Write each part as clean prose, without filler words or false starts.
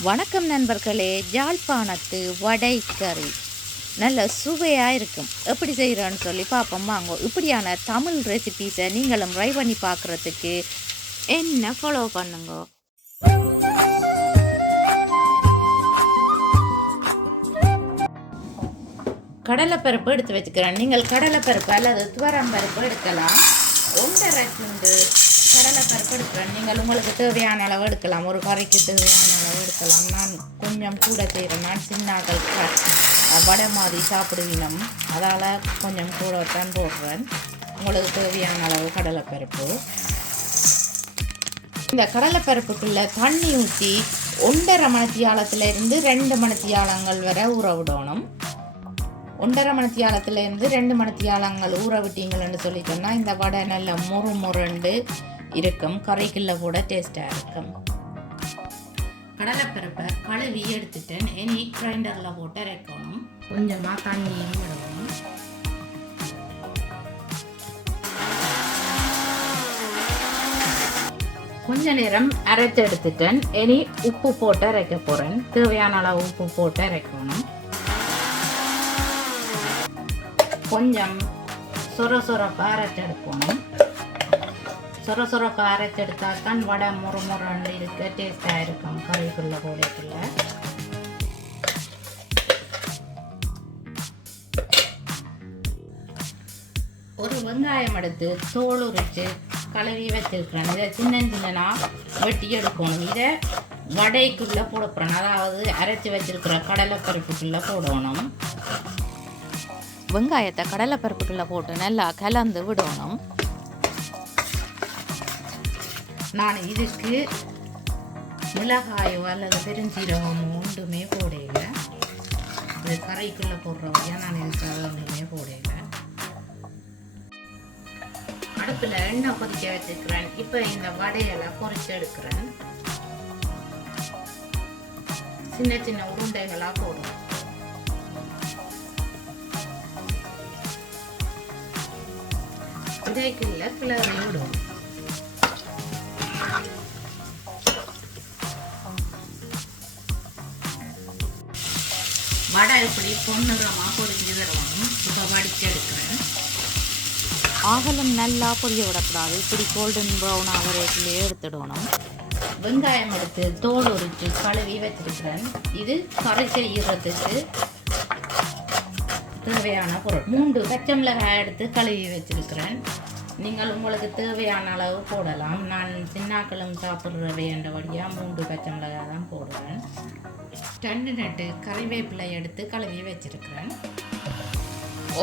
வணக்கம் நண்பர்களே, யாழ்ப்பாணத்து வடை கறி நல்ல சுவையாக இருக்கும். எப்படி செய்கிறோன்னு சொல்லி பார்ப்போம் வாங்க. இப்படியான தமிழ் ரெசிபீஸை நீங்களும் ட்ரை பண்ணி பார்க்குறதுக்கு என்ன ஃபாலோ பண்ணுங்க. கடலைப்பருப்பு எடுத்து வச்சுக்கிறேன். நீங்கள் கடலைப்பருப்பு அல்லது துவரம்பருப்பு எடுக்கலாம். 1.5 கிண்டு கடலைப்பருப்பு எடுக்கிறேன். நீங்கள் உங்களுக்கு தேவையான அளவு எடுக்கலாம். ஒரு கறிக்கு தேவையான அளவு எடுக்கலாம். நான் கொஞ்சம் கூட செய்கிறேன். நான் சின்னாக்கள் வடை மாதிரி சாப்பிடுவினம், அதால் கொஞ்சம் கூட தான் போடுறேன். உங்களுக்கு தேவையான அளவு கடலைப்பருப்பு. இந்த கடலைப்பருப்புக்குள்ளே தண்ணி ஊற்றி 1.5 மணித்தியாலத்திலேருந்து 2 மணித்தியாலங்கள் வரை ஊற விடணும். 1.5 மணித்தியாலத்திலேருந்து 2 மணித்தியாலங்கள் ஊற விட்டீங்கன்னு சொல்லிட்டோம்னா இந்த வடை நல்ல முறுமுறுண்டு இருக்கும். கறிக்குள்ள கூட டேஸ்ட்டாக இருக்கும். கடலைப்பருப்பை கழுவி எடுத்துட்டேன். இனி கிரைண்டரில் போட்டு அரைக்கணும். கொஞ்சமாக தண்ணியும் விடணும். கொஞ்ச நேரம் அரைச்சி எடுத்துட்டேன். இனி உப்பு போட்டு அரைக்க போகிறேன். தேவையான அளவு உப்பு போட்டு அரைக்கணும். கொஞ்சம் சொரப்பாக அரைச்செடுக்கணும். சொரப்பாக அரைச்செடுத்தால் தான் வடை முறுமுறண்டு இருக்க டேஸ்டாக இருக்கும். கறிக்குள்ள கூடைக்குள்ள ஒரு வெங்காயம் எடுத்து தோல் உரித்து கழுவி வச்சிருக்கிறேன். இதை சின்ன வெட்டி எடுக்கணும். இதை வடைக்குள்ளே போட போகிறேன். அதாவது அரைச்சி வச்சிருக்கிற கடலைப்பருப்புக்குள்ளே போடணும். வெங்காயத்தை கடலைப்பருப்புக்குள்ளே போட்டு நல்லா கலந்து விடணும். நான் இதுக்கு மிளகாயோ அல்லது பெருஞ்சீரகமோ ஒன்றுமே போடையில. இது கறிக்குள்ளே போடுறவங்க நான் இதுக்கு அதை ஒன்றுமே போடையில. அடுப்பில் எண்ணெய் கொதிக்க வச்சுக்கிறேன். இப்போ இந்த வடையெல்லாம் பொரிச்சு எடுக்கிறேன். சின்ன உருண்டைகளாக போடுறேன். இதைக்குள்ள கிளறி விடும். வடை இப்படி பொன்னிறமாக பொரிஞ்சு தருவாங்க. இப்போ வடிச்சு எடுக்கிறேன். ஆகலும் நல்லா பொரிய விடக்கூடாது. இப்படி கோல்டன் ப்ரௌன் ஆகிறதுலேயே எடுத்துடணும். வெங்காயம் எடுத்து தோல் உரித்து கழுவி வச்சிருக்கிறேன். இது கறி செய்கிறதுக்கு தேவையான பொருள். 3 பச்சை மிளகாய் எடுத்து கழுவி வச்சிருக்கிறேன். நீங்கள் உங்களுக்கு தேவையான அளவு போடலாம். நான் சின்னாக்களும் சாப்பிட்றவை என்றபடியாக 3 பச்சை மிளகாய் தான் போடுவேன். 2 நட்டு கறிவேப்பிலை எடுத்து கழுவி வச்சிருக்கிறேன்.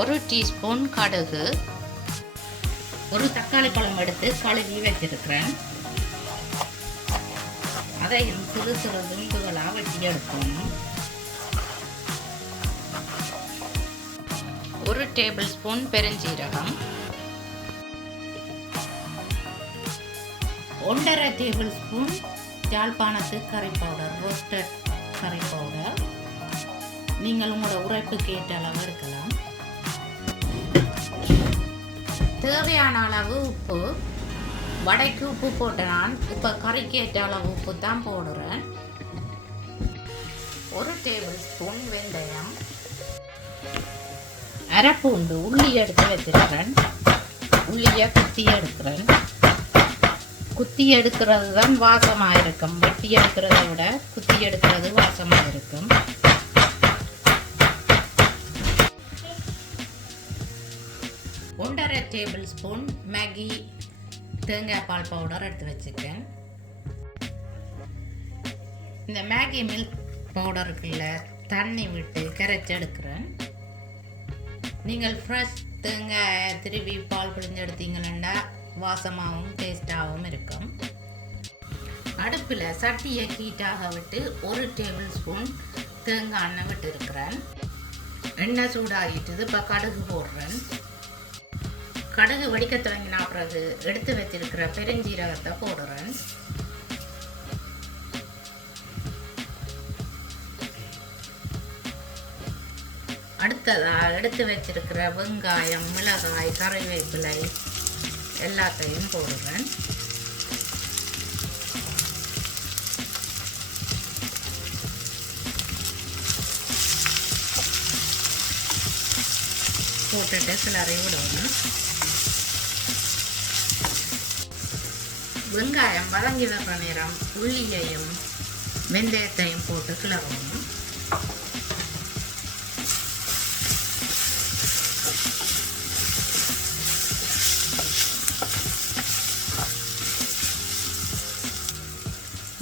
1 டீஸ்பூன் கடுகு, 1 தக்காளி பழம் எடுத்து கழுவி வச்சிருக்கிறேன். அதையும் சிறு துண்டுகளாக வெட்டி எடுக்கணும். 1 டேபிள் ஸ்பூன் பெருஞ்சீரகம், 1.5 டேபிள் ஸ்பூன் யாழ்ப்பாணத்து கறி பவுடர், ரோஸ்டட் கறி பவுடர். நீங்கள் உங்களோட உரைப்புக்கு ஏற்ற அளவு எடுக்கலாம். தேவையான அளவு உப்பு. வடைக்கு உப்பு போட்ட நான் இப்போ கறிக்கு ஏற்ற அளவு உப்பு தான் போடுறேன். 1 டேபிள் ஸ்பூன் வெந்தயம், அரைப்பூண்டு உள்ளி எடுத்து வச்சிருக்கிறேன். உள்ளியை குத்தி எடுக்கிறேன். குத்தி எடுக்கிறது தான் வாசமாக இருக்கும். வெட்டி எடுக்கிறத விட குத்தி எடுக்கிறது வாசமாக இருக்கும். ஒன்றரை டேபிள் ஸ்பூன் மேகி தேங்காய் பால் பவுடர் எடுத்து வச்சுக்கேன். இந்த மேகி மில்க் பவுடருக்குள்ள தண்ணி விட்டு கரைச்சி எடுக்கிறேன். நீங்கள் ஃப்ரெஷ் தேங்காய் திருவி பால் பிழிஞ்சு எடுத்தீங்கன்னா வாசமாகவும் டேஸ்டாகவும் இருக்கும். அடுப்பில் சட்டியை ஹீட்டாக விட்டு 1 டேபிள் ஸ்பூன் தேங்காய் எண்ணெய் விட்டு இருக்கிறேன். எண்ணெய் சூடாகிட்டு இப்போ கடுகு போடுறேன். கடுகு வடிக்க தொடங்கினா பிறகு எடுத்து வச்சிருக்கிற பெருஞ்சீரகத்தை போடுறேன். அடுத்ததாக எடுத்து வச்சிருக்கிற வெங்காயம், மிளகாய், கறிவேப்பிலை எல்லாத்தையும் போடுறேன். போட்டுட்டு கிளறி விடணும். வெங்காயம் வதங்கி வர்ற நேரம் உள்ளியையும் வெந்தயத்தையும் போட்டு கிளறணும்.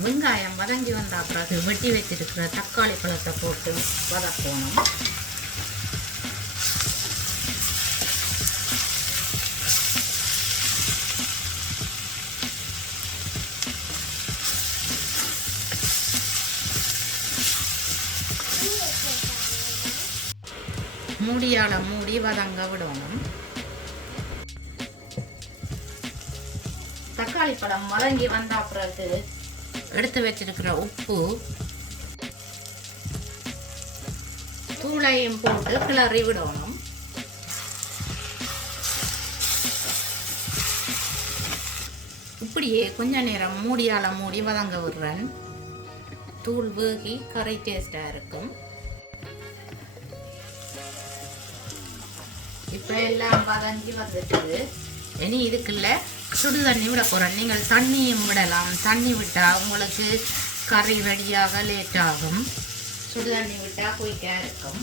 வெங்காயம் வதங்கி வந்த பிறகு வெட்டி வச்சிருக்கிற தக்காளி பழத்தை போட்டு வதக்கணும். மூடியால் மூடி வதங்க விடணும். தக்காளி பழம் வதங்கி வந்த பிறகு எடுத்து வச்சிருக்கிற உப்பு தூளையும் போட்டு கிளறி விடணும். இப்படியே கொஞ்ச நேரம் மூடியால் மூடி வதங்க விடுறேன். தூள் வேகி கறி டேஸ்டாக இருக்கும். இப்போ எல்லாம் வதங்கி வந்துட்டு இனி இதுக்குள்ள சுடு தண்ணி விட போகிறேன். நீங்கள் தண்ணியும் விடலாம். தண்ணி விட்டால் உங்களுக்கு கறி ரெடியாக லேட் ஆகும். சுடு தண்ணி விட்டால் குயிக்காக இருக்கும்.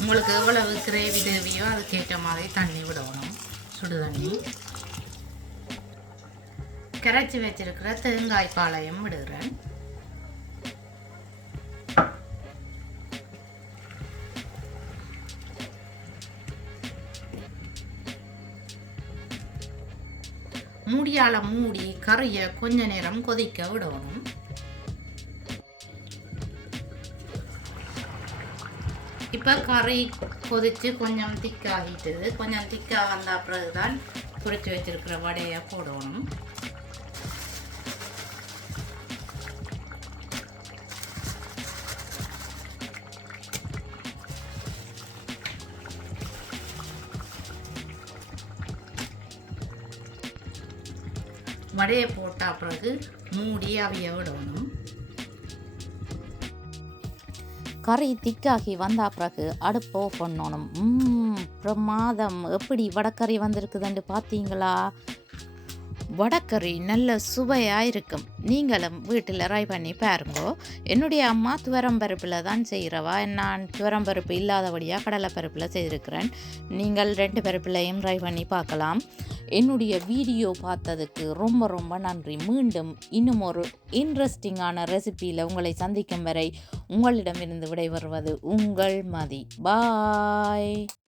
உங்களுக்கு எவ்வளவு கிரேவி தேவையோ அதுக்கேற்ற மாதிரி தண்ணி விடணும். சுடு தண்ணி கரைச்சி வச்சிருக்கிற தேங்காய் பாலையும் விடுகிறேன். மூடியால் மூடி கறியை கொஞ்ச நேரம் கொதிக்க விடணும். இப்போ கறி கொதித்து கொஞ்சம் திக்காகிட்டு கொஞ்சம் திக்காக வந்த பிறகுதான் பொரிச்சு வச்சிருக்கிற வடையை போடணும். வடையை போட்ட பிறகு மூடி அவிய விடணும். கறி திக்காகி வந்த பிறகு அடுப்பு ஆஃப் பண்ணணும். பிரமாதம்! எப்படி வடக்கறி வந்திருக்குதுன்னு பார்த்தீங்களா? வடக்கறி நல்ல சுவையாக இருக்கும். நீங்களும் வீட்டில் ட்ரை பண்ணி பாருங்கோ. என்னுடைய அம்மா துவரம்பருப்பில் தான் செய்கிறவா. நான் துவரம்பருப்பு இல்லாதபடியாக கடலைப்பருப்பில் செய்திருக்கிறேன். நீங்கள் 2 பருப்புலையும் ட்ரை பண்ணி பார்க்கலாம். என்னுடைய வீடியோ பார்த்ததுக்கு ரொம்ப ரொம்ப நன்றி. மீண்டும் இன்னும் ஒரு இன்ட்ரெஸ்டிங்கான ரெசிபியில் உங்களை சந்திக்கும் வரை உங்களிடமிருந்து விடைபெறுவது உங்கள் மதி. பாய்.